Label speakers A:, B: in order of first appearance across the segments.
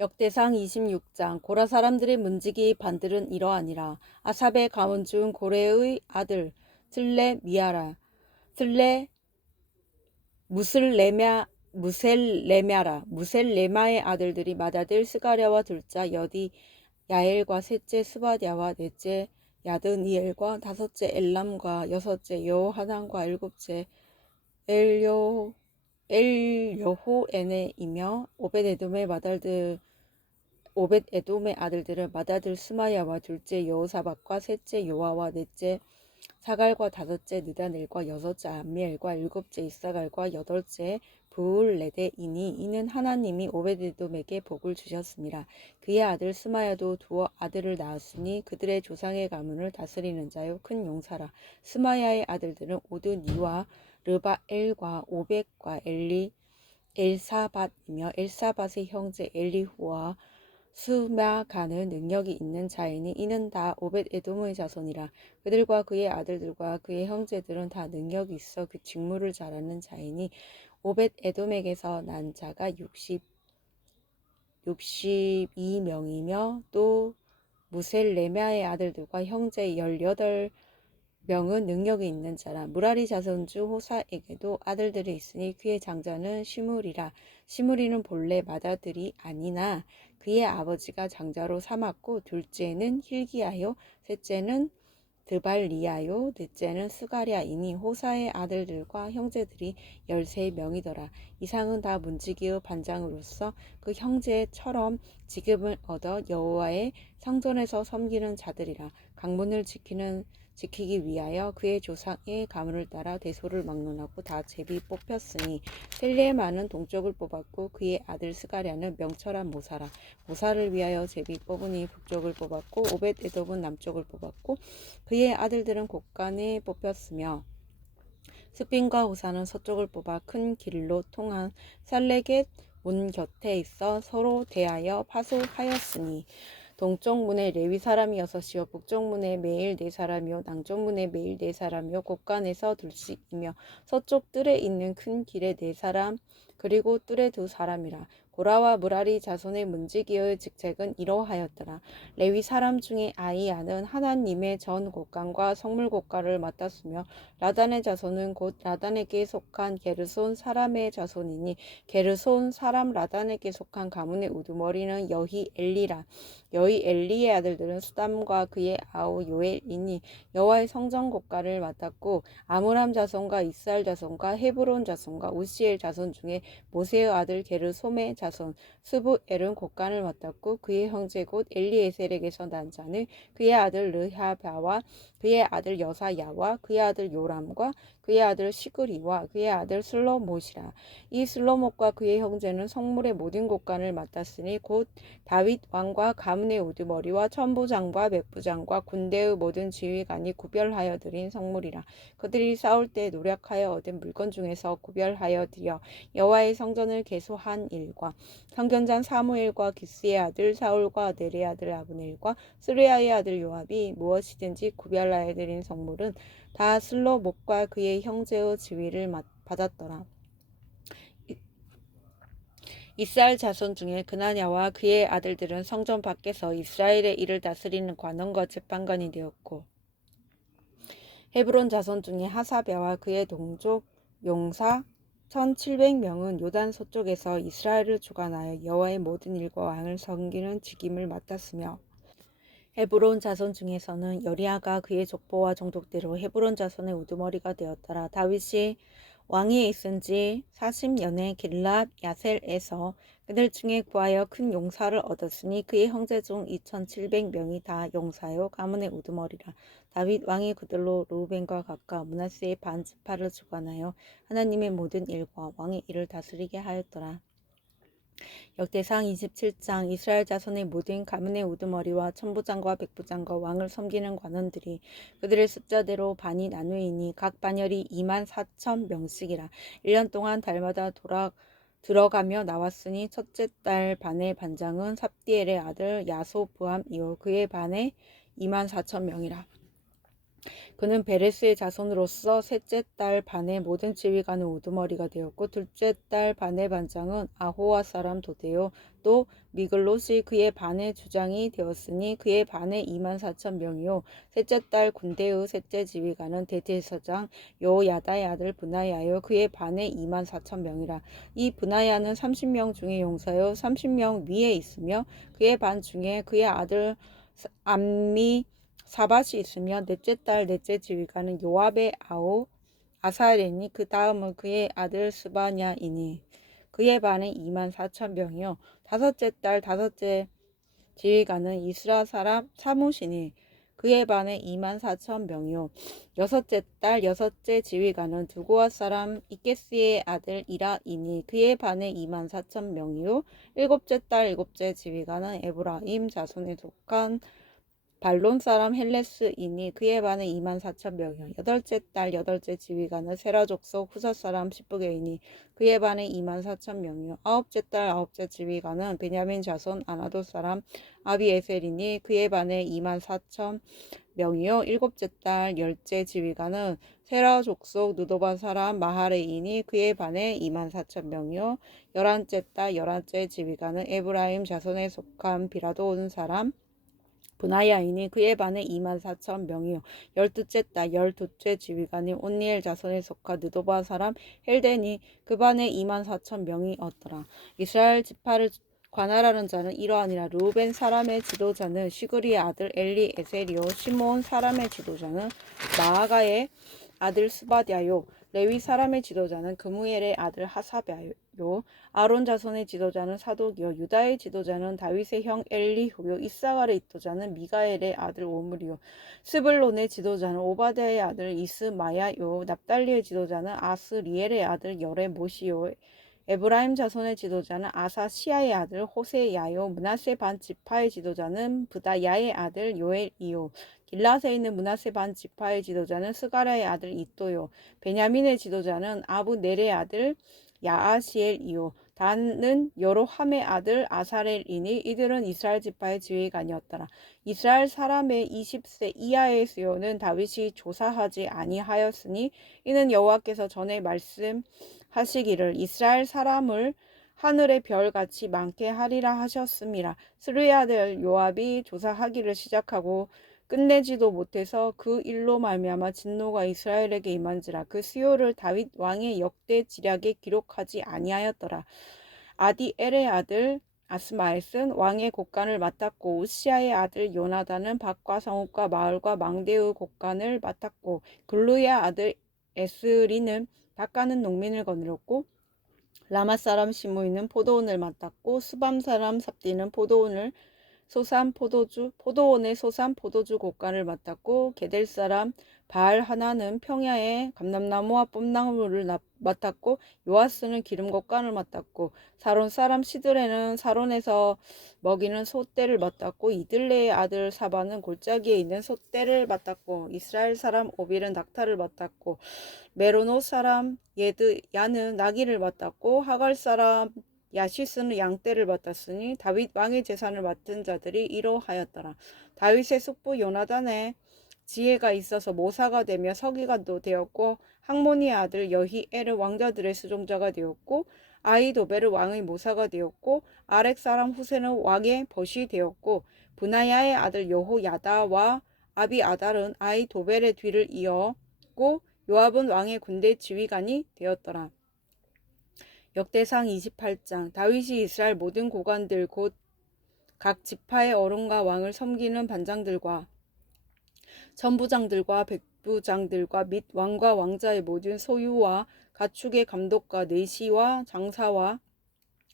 A: 역대상 26장 고라 사람들의 문지기 반들은 이러하니라 아삽의 가문 중 고레의 아들 슬레 미아라 슬레 무슬레냐 무셀레냐라 무셀레마의 아들들이 맏아들 스가랴와 둘째 여디 야엘과 셋째 스바랴와 넷째 야드니엘과 다섯째 엘람과 여섯째 여호하난과 일곱째 엘요 엘 여호 에네이며 오벳 에돔의 맏아들 오벳 에돔의 아들들은 맏아들 스마야와 둘째 여호사박과 셋째 요아와 넷째 사갈과 다섯째 느다넬과 여섯째 암미엘과 일곱째 이사갈과 여덟째 부울레데이니 이는 하나님이 오베데돔에게 복을 주셨습니다. 그의 아들 스마야도 두 아들을 낳았으니 그들의 조상의 가문을 다스리는 자요 큰 용사라. 스마야의 아들들은 오드니와 르바엘과 오벳과 엘리 엘사밧이며 엘사밧의 형제 엘리후와 수마가는 능력이 있는 자이니 이는 다 오벳 에돔의 자손이라. 그들과 그의 아들들과 그의 형제들은 다 능력이 있어 그 직무를 잘하는 자이니 오벳 에돔에게서 난 자가 60 62명이며 또 무셀레메아의 아들들과 형제 18 명은 능력이 있는 자라 무라리 자손 주 호사에게도 아들들이 있으니 그의 장자는 시므리라 시므리는 본래 맏아들이 아니나 그의 아버지가 장자로 삼았고 둘째는 힐기야요 셋째는 드발리야요 넷째는 스가랴이니 호사의 아들들과 형제들이 열세 명이더라. 이상은 다 문지기의 반장으로서 그 형제처럼 지급을 얻어 여호와의 성전에서 섬기는 자들이라. 강문을 지키는 지키기 위하여 그의 조상의 가문을 따라 대소를 막론하고 다 제비 뽑혔으니 셀레마는 동쪽을 뽑았고 그의 아들 스가랴는 명철한 모사라. 모사를 위하여 제비 뽑으니 북쪽을 뽑았고 오벳 에돔은 남쪽을 뽑았고 그의 아들들은 곳간에 뽑혔으며 스핀과 호사는 서쪽을 뽑아 큰 길로 통한 살레겟 문 곁에 있어 서로 대하여 파수하였으니 동쪽 문에 레위 사람이 여섯이요 북쪽 문에 매일 네 사람이요 남쪽 문에 매일 네 사람이요 곳간에서 둘씩이며 서쪽 뜰에 있는 큰 길에 네 사람 그리고 뜰에 두 사람이라 고라와 무라리 자손의 문지기의 직책은 이러하였더라. 레위 사람 중에 아이야는 하나님의 전 곳간과 성물 곳간을 맡았으며 라단의 자손은 곧 라단에게 속한 게르손 사람의 자손이니 게르손 사람 라단에게 속한 가문의 우두머리는 여히 엘리라. 여희 엘리의 아들들은 수담과 그의 아우 요엘이니 여호와의 성전 곳간을 맡았고 아므람 자손과 이스라엘 자손과 헤브론 자손과 우시엘 자손 중에 모세의 아들 게르솜의 자손 스부엘은 곳간을 맡았고 그의 형제 곧 엘리에셀에게서 난 자는 그의 아들 르하바와 그의 아들 여사야와 그의 아들 요람과 그의 아들 시그리와 그의 아들 슬로못이라. 이 슬로못과 그의 형제는 성물의 모든 곳간을 맡았으니 곧 다윗 왕과 가문의 우두머리와 천부장과 백부장과 군대의 모든 지휘관이 구별하여 드린 성물이라. 그들이 싸울 때 노력하여 얻은 물건 중에서 구별하여 드려 여호와의 성전을 개소한 일과 성견장 사무엘과 기스의 아들 사울과 네레의 아들 아브넬과 스레야의 아들 요압이 무엇이든지 구별하여 드린 성물은 다 슬로 목과 그의 형제의 지위를 받았더라. 이스라엘 자손 중에 그나냐와 그의 아들들은 성전 밖에서 이스라엘의 일을 다스리는 관원과 재판관이 되었고 헤브론 자손 중에 하사베와 그의 동족 용사 1700명은 요단 서쪽에서 이스라엘을 주관하여 여호와의 모든 일과 왕을 섬기는 직임을 맡았으며 헤브론 자손 중에서는 여리아가 그의 족보와 종족대로 헤브론 자손의 우두머리가 되었더라. 다윗이 왕위에 있은 지 40년의 길랏 야셀에서 그들 중에 구하여 큰 용사를 얻었으니 그의 형제 중 2700명이 다 용사요 가문의 우두머리라. 다윗 왕이 그들로 루벤과 각각 문하세의 반 지파를 주관하여 하나님의 모든 일과 왕의 일을 다스리게 하였더라. 역대상 27장 이스라엘 자손의 모든 가문의 우두머리와 천부장과 백부장과 왕을 섬기는 관원들이 그들의 숫자대로 반이 나누이니 각 반열이 2만 4천 명씩이라. 1년 동안 달마다 돌아 들어가며 나왔으니 첫째 달 반의 반장은 삽디엘의 아들 야소 부함이요. 그의 반에 2만 4천 명이라 그는 베레스의 자손으로서 셋째 딸 반의 모든 지휘관은 우두머리가 되었고 둘째 딸 반의 반장은 아호와 사람 도데요. 또 미글롯이 그의 반의 주장이 되었으니 그의 반의 2만 4천 명이요. 셋째 딸 군대의 셋째 지휘관은 대제사장 여호야다의 아들 분하야요. 그의 반의 2만 4천 명이라. 이 분하야는 30명 중에 용사요. 30명 위에 있으며 그의 반 중에 그의 아들 암미 사밭이 있으며 넷째 딸 넷째 지휘관은 요압의 아우 아사엘이니 그 다음은 그의 아들 스바냐이니. 그의 반은 2만 4천 명이요. 다섯째 딸 다섯째 지휘관은 이스라 사람 사무시니 그의 반은 2만 4천 명이요. 여섯째 딸 여섯째 지휘관은 두고아 사람 이케스의 아들 이라이니 그의 반은 2만 4천 명이요. 일곱째 딸 일곱째 지휘관은 에브라임 자손에 속한 발론 사람 헬레스이니 그의 반은 2만 4천 명이요. 여덟째 딸 여덟째 지휘관은 세라 족 속 후사 사람 십부게이니 그의 반은 2만 4천 명이요. 아홉째 딸 아홉째 지휘관은 베냐민 자손 아나도 사람 아비에셀이니 그의 반은 2만 4천 명이요. 일곱째 딸 열째 지휘관은 세라 족 속 누도바 사람 마하레이니 그의 반에 2만 4천 명이요. 열한째 딸 열한째 지휘관은 에브라임 자손에 속한 비라도 온 사람 분하야이니 그의 반에 2만 4천 명이요. 열두째 딸 열두째 지휘관이 온니엘 자손에 속한 느도바 사람 헬덴이 그 반에 2만 4천 명이 얻더라. 이스라엘 지파를 관할하는 자는 이러하니라. 루벤 사람의 지도자는 시그리의 아들 엘리 에셀이요. 시몬 사람의 지도자는 마아가의 아들 스바디아요. 레위 사람의 지도자는 그무엘의 아들 하사베아요 아론 자손의 지도자는 사독이요. 유다의 지도자는 다윗의 형 엘리후요. 이사갈의 지도자는 미가엘의 아들 오므리요. 스불론의 지도자는 오바댜의 아들 이스마야요. 납달리의 지도자는 아스리엘의 아들 열의 모시요. 에브라임 자손의 지도자는 아사시아의 아들 호세야요. 문하세 반 지파의 지도자는 부다야의 아들 요엘이요. 길라세 있는 문하세 반 지파의 지도자는 스가랴의 아들 이또요. 베냐민의 지도자는 아부 넬의 아들 야아시엘이요 단은 여로함의 아들 아사렐이니 이들은 이스라엘 지파의 지휘관이었더라. 이스라엘 사람의 20세 이하의 수요는 다윗이 조사하지 아니하였으니 이는 여호와께서 전에 말씀하시기를 이스라엘 사람을 하늘의 별같이 많게 하리라 하셨습니다. 스루의 아들 요압이 조사하기를 시작하고 끝내지도 못해서 그 일로 말미암아 진노가 이스라엘에게 임한지라 그 수요를 다윗 왕의 역대 지략에 기록하지 아니하였더라. 아디엘의 아들 아스마엘은 왕의 곡간을 맡았고 우시아의 아들 요나단은 밭과 성읍과 마을과 망대의 곡간을 맡았고 글루의 아들 에스리는 밭가는 농민을 거느렸고 라마 사람 시므이는 포도원을 맡았고 수밤 사람 삽디는 포도원을 소산 포도주 포도원의 소산 포도주 곡간을 맡았고 게델 사람 바알 하나는 평야의 감람나무와 뽐나무를 맡았고 요아스는 기름 곡간을 맡았고 사론 사람 시드레는 사론에서 먹이는 소떼를 맡았고 이들레의 아들 사바는 골짜기에 있는 소떼를 맡았고 이스라엘 사람 오빌은 낙타를 맡았고 메로노 사람 예드 야는 나귀를 맡았고 하갈 사람 야시스는 양떼를 맡았으니 다윗 왕의 재산을 맡은 자들이 이러하였더라. 다윗의 숙부 요나단의 지혜가 있어서 모사가 되며 서기관도 되었고 항모니의 아들 여히엘의 왕자들의 수종자가 되었고 아이도베르 왕의 모사가 되었고 아렉 사람 후세는 왕의 벗이 되었고 분하야의 아들 여호야다와 아비 아달은 아이도벨의 뒤를 이었고 요압은 왕의 군대 지휘관이 되었더라. 역대상 28장. 다윗이 이스라엘 모든 고관들 곧 각 지파의 어른과 왕을 섬기는 반장들과 전부장들과 백부장들과 및 왕과 왕자의 모든 소유와 가축의 감독과 내시와 장사와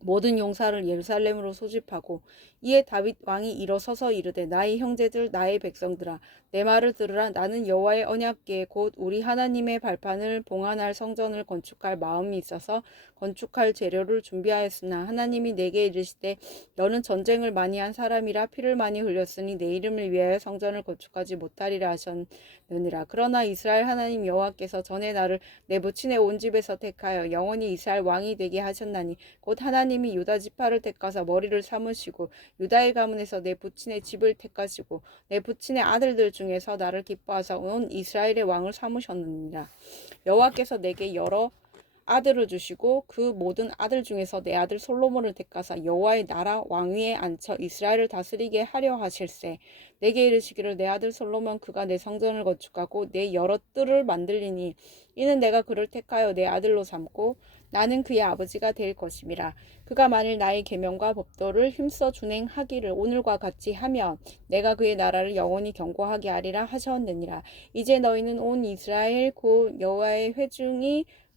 A: 모든 용사를 예루살렘으로 소집하고 이에 다윗 왕이 일어서서 이르되 나의 형제들 나의 백성들아 내 말을 들으라. 나는 여호와의 언약궤 곧 우리 하나님의 발판을 봉안할 성전을 건축할 마음이 있어서 건축할 재료를 준비하였으나 하나님이 내게 이르시되 너는 전쟁을 많이 한 사람이라 피를 많이 흘렸으니 내 이름을 위하여 성전을 건축하지 못하리라 하셨느니라. 그러나 이스라엘 하나님 여호와께서 전에 나를 내 부친의 온 집에서 택하여 영원히 이스라엘 왕이 되게 하셨나니 곧 하나님 하나님이 유다 지파를 택하사 머리를 삼으시고 유다의 가문에서 내 부친의 집을 택하시고 내 부친의 아들들 중에서 나를 기뻐하사 온 이스라엘의 왕을 삼으셨느니라. 여호와께서 내게 여러 아들을 주시고 그 모든 아들 중에서 내 아들 솔로몬을 택하사 여호와의 나라 왕위에 앉혀 이스라엘을 다스리게 하려 하실세. 내게 이르시기를 내 아들 솔로몬 그가 내 성전을 건축하고 내 여러 뜰을 만들리니 이는 내가 그를 택하여 내 아들로 삼고 나는 그의 아버지가 될 것임이라. 그가 만일 나의 계명과 법도를 힘써 준행하기를 오늘과 같이 하면 내가 그의 나라를 영원히 경고하게 하리라 하셨느니라. 이제 너희는 온 이스라엘 곧 여호와의 회중이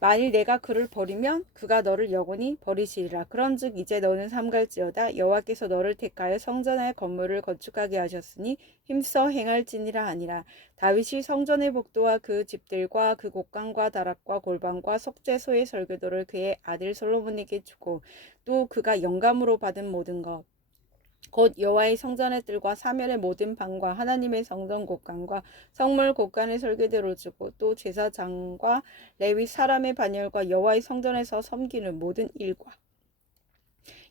A: 만일 내가 그를 버리면 그가 너를 영원히 버리시리라. 그런즉 이제 너는 삼갈지어다 여호와께서 너를 택하여 성전의 건물을 건축하게 하셨으니 힘써 행할지니라 하니라. 다윗이 성전의 복도와 그 집들과 그 곡간과 다락과 골방과 속죄소의 설교도를 그의 아들 솔로몬에게 주고 또 그가 영감으로 받은 모든 것 곧 여호와의 성전의 뜰과 사면의 모든 방과 하나님의 성전 곳간과 성물 곳간의 설계대로 주고 또 제사장과 레위 사람의 반열과 여호와의 성전에서 섬기는 모든 일과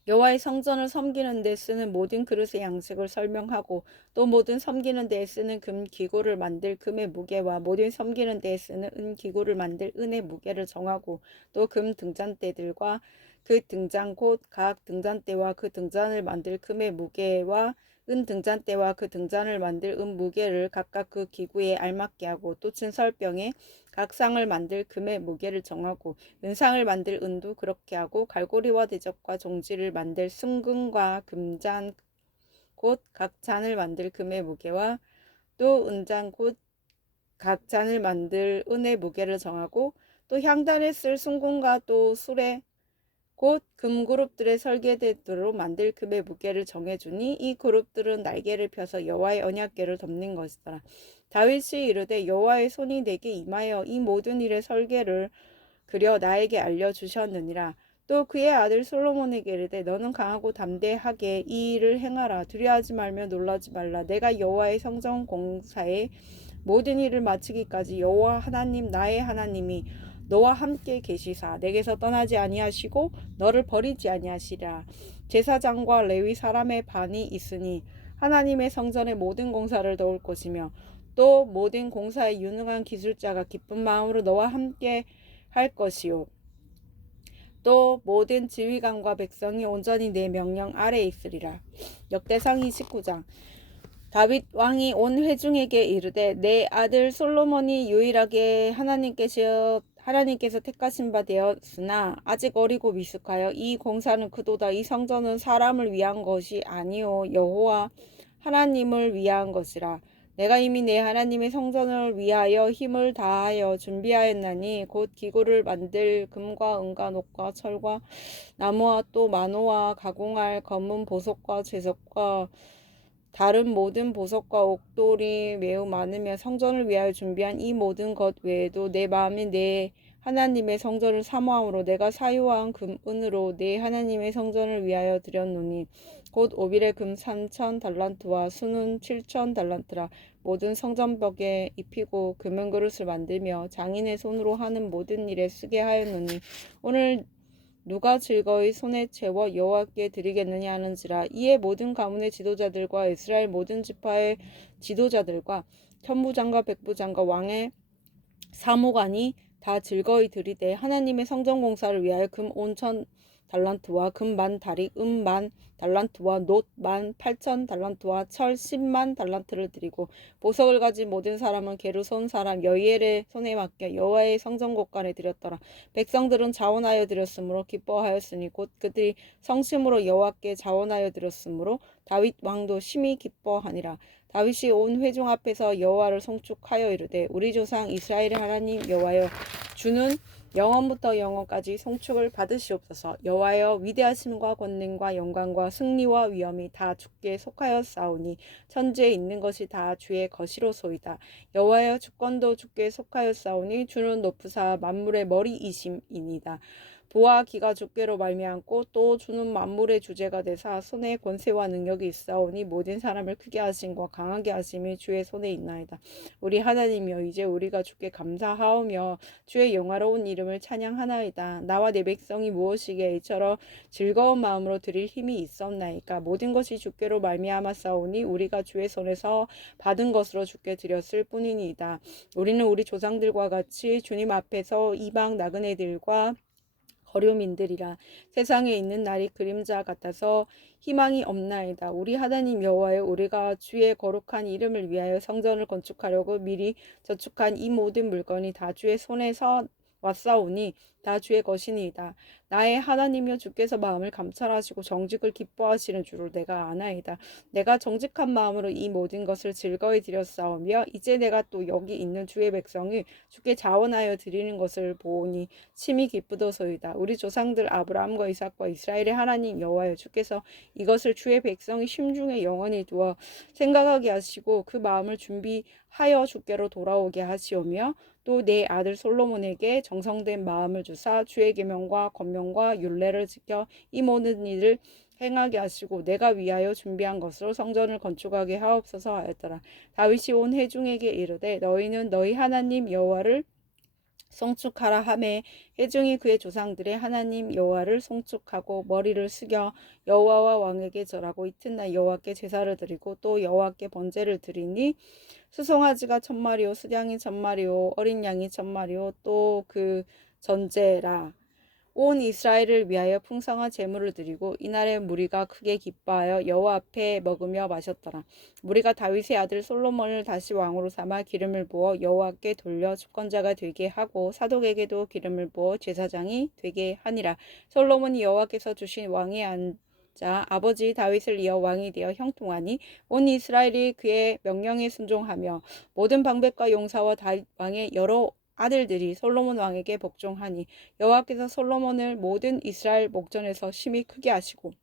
A: 여호와의 성전을 섬기는 데 쓰는 모든 그릇의 양식을 설명하고 또 모든 섬기는 데에 쓰는 금 기구를 만들 금의 무게와 모든 섬기는 데에 쓰는 은 기구를 만들 은의 무게를 정하고 또 금 등잔대들과 그 등잔 곧 각 등잔대와 그 등잔을 만들 금의 무게와 은 등잔대와 그 등잔을 만들 은 무게를 각각 그 기구에 알맞게 하고 또 진설병에 각 상을 만들 금의 무게를 정하고 은상을 만들 은도 그렇게 하고 갈고리와 대접과 종지를 만들 승금과 금잔 곧 각 잔을 만들 금의 무게와 또 은잔 곧 각 잔을 만들 은의 무게를 정하고 또 향단에 쓸 순금과 또 술에 곧 금그룹들의 설계대로 만들 금의 무게를 정해주니 이 그룹들은 날개를 펴서 여호와의 언약궤를 덮는 것이더라. 다윗이 이르되 여호와의 손이 내게 임하여 이 모든 일의 설계를 그려 나에게 알려주셨느니라. 또 그의 아들 솔로몬에게 이르되 너는 강하고 담대하게 이 일을 행하라. 두려워하지 말며 놀라지 말라. 내가 여호와의 성전 공사에 모든 일을 마치기까지 여호와 하나님 나의 하나님이 너와 함께 계시사. 내게서 떠나지 아니하시고 너를 버리지 아니하시라. 제사장과 레위 사람의 반이 있으니 하나님의 성전의 모든 공사를 도울 것이며 또 모든 공사에 유능한 기술자가 기쁜 마음으로 너와 함께 할 것이요. 또 모든 지휘관과 백성이 온전히 내 명령 아래에 있으리라. 역대상 29장. 다윗 왕이 온 회중에게 이르되 내 아들 솔로몬이 유일하게 하나님께서 하나님께서 택하신 바 되었으나 아직 어리고 미숙하여 이 공사는 그도다. 이 성전은 사람을 위한 것이 아니요 여호와 하나님을 위한 것이라. 내가 이미 내 하나님의 성전을 위하여 힘을 다하여 준비하였나니 곧 기구를 만들 금과 은과 녹과 철과 나무와 또 만호와 가공할 검은 보석과 제석과 다른 모든 보석과 옥돌이 매우 많으며 성전을 위하여 준비한 이 모든 것 외에도 내 마음이 내 하나님의 성전을 사모함으로 내가 사유한 금은으로 내 하나님의 성전을 위하여 드렸노니 곧 오빌의 금 3천 달란트와 수는 7천 달란트라. 모든 성전벽에 입히고 금은 그릇을 만들며 장인의 손으로 하는 모든 일에 쓰게 하였노니 오늘 누가 즐거이 손에 채워 여호와께 드리겠느냐 하는지라. 이에 모든 가문의 지도자들과 이스라엘 모든 지파의 지도자들과 천부장과 백부장과 왕의 사무관이 다 즐거이 들이되 하나님의 성전 공사를 위하여 금 온천 달란트와 금만 다리 음만 달란트와 놋만 팔천 달란트와 철 십만 달란트를 드리고 보석을 가진 모든 사람은 게르손 사람 여이엘의 손에 맡겨 여호와의 성전 곳간에 드렸더라. 백성들은 자원하여 드렸으므로 기뻐하였으니 곧 그들이 성심으로 여호와께 자원하여 드렸으므로 다윗 왕도 심히 기뻐하니라. 다윗이 온 회중 앞에서 여호와를 송축하여 이르되 우리 조상 이스라엘의 하나님 여호와여 주는 영원부터 영원까지 송축을 받으시옵소서. 여호와여 위대하심과 권능과 영광과 승리와 위엄이 다 주께 속하였사오니 천지에 있는 것이 다 주의 것이로소이다. 여호와여 주권도 주께 속하였사오니 주는 높으사 만물의 머리이심이니이다. 보아 기가 주께로 말미암고 또 주는 만물의 주제가 되사 손에 권세와 능력이 있사오니 모든 사람을 크게 하심과 강하게 하심이 주의 손에 있나이다. 우리 하나님이여 이제 우리가 주께 감사하오며 주의 영화로운 이름을 찬양하나이다. 나와 내 백성이 무엇이기에 이처럼 즐거운 마음으로 드릴 힘이 있었나이까 모든 것이 주께로 말미암았사오니 우리가 주의 손에서 받은 것으로 주께 드렸을 뿐이니이다. 우리는 우리 조상들과 같이 주님 앞에서 이방 나그네들과 거류민들이라 세상에 있는 날이 그림자 같아서 희망이 없나이다. 우리 하나님 여호와여 우리가 주의 거룩한 이름을 위하여 성전을 건축하려고 미리 저축한 이 모든 물건이 다 주의 손에서 왔사오니 다 주의 것이니이다. 나의 하나님이여 주께서 마음을 감찰하시고 정직을 기뻐하시는 줄을 내가 아나이다. 내가 정직한 마음으로 이 모든 것을 즐거이 드렸사오며 이제 내가 또 여기 있는 주의 백성이 주께 자원하여 드리는 것을 보오니 침이 기쁘도소이다. 우리 조상들 아브라함과 이삭과 이스라엘의 하나님 여호와여 주께서 이것을 주의 백성이 심중에 영원히 두어 생각하게 하시고 그 마음을 준비하여 주께로 돌아오게 하시오며 또 내 아들 솔로몬에게 정성된 마음을 주사 주의 계명과 권명과 율례를 지켜 이 모든 일을 행하게 하시고 내가 위하여 준비한 것으로 성전을 건축하게 하옵소서 하였더라. 다윗이 온 회중에게 이르되 너희는 너희 하나님 여호와를 송축하라 하매 회중이 그의 조상들의 하나님 여호와를 송축하고 머리를 숙여 여호와와 왕에게 절하고 이튿날 여호와께 제사를 드리고 또 여호와께 번제를 드리니 수송아지가 천 마리요 수량이 천 마리요 어린 양이 천 마리요 또 그 전제라 온 이스라엘을 위하여 풍성한 제물을 드리고 이날에 무리가 크게 기뻐하여 여호와 앞에 먹으며 마셨더라. 무리가 다윗의 아들 솔로몬을 다시 왕으로 삼아 기름을 부어 여호와께 돌려 주권자가 되게 하고 사독에게도 기름을 부어 제사장이 되게 하니라. 솔로몬이 여호와께서 주신 왕의 안 자, 아버지 다윗을 이어 왕이 되어 형통하니 온 이스라엘이 그의 명령에 순종하며 모든 방백과 용사와 다윗 왕의 여러 아들들이 솔로몬 왕에게 복종하니 여호와께서 솔로몬을 모든 이스라엘 목전에서 심히 크게 하시고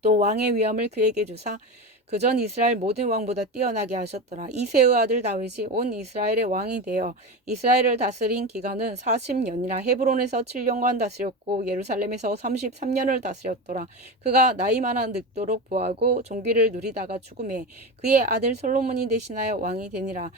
A: 또 왕의 위엄을 그에게 주사 그전 이스라엘 모든 왕보다 뛰어나게 하셨더라. 이세의 아들 다윗이 온 이스라엘의 왕이 되어 이스라엘을 다스린 기간은 40년이라 헤브론에서 7년간 다스렸고 예루살렘에서 33년을 다스렸더라. 그가 나이 많아 늙도록 보하고 종비를 누리다가 죽음에 그의 아들 솔로몬이 대신하여 왕이 되니라.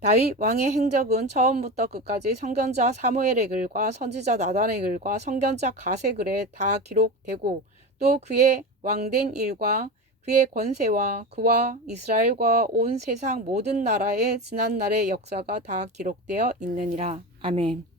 A: 다윗 왕의 행적은 처음부터 끝까지 선견자 사무엘의 글과 선지자 나단의 글과 선견자 가세 글에 다 기록되고 또 그의 왕된 일과 그의 권세와 그와 이스라엘과 온 세상 모든 나라의 지난 날의 역사가 다 기록되어 있느니라. 아멘.